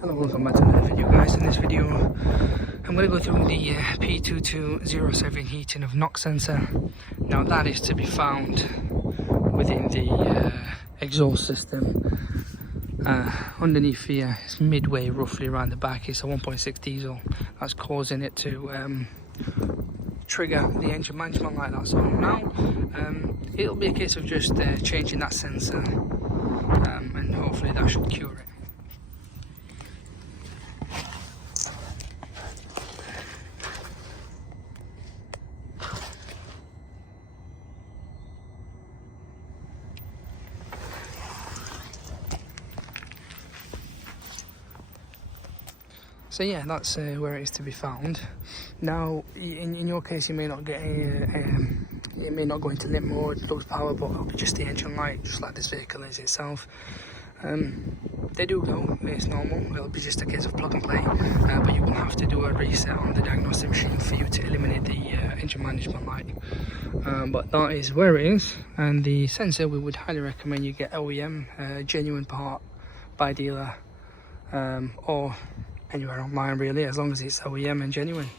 Hello, welcome back to another video, guys. In this video I'm going to go through the P2207 heating of NOx sensor. Now that is to be found within the exhaust system. Underneath here, it's midway roughly around the back. It's a 1.6 diesel that's causing it to trigger the engine management light. That's all. Now it'll be a case of just changing that sensor, and hopefully that should cure it. So yeah, that's where it is to be found. Now, in your case, you may not get you may not go into limp mode, low power, but it'll be just the engine light, just like this vehicle is itself. They do go, it's normal. It'll be just a case of plug and play, but you will have to do a reset on the diagnostic machine for you to eliminate the engine management light. But that is where it is, and the sensor we would highly recommend you get OEM, genuine part by dealer, or anywhere online really, as long as it's OEM and genuine.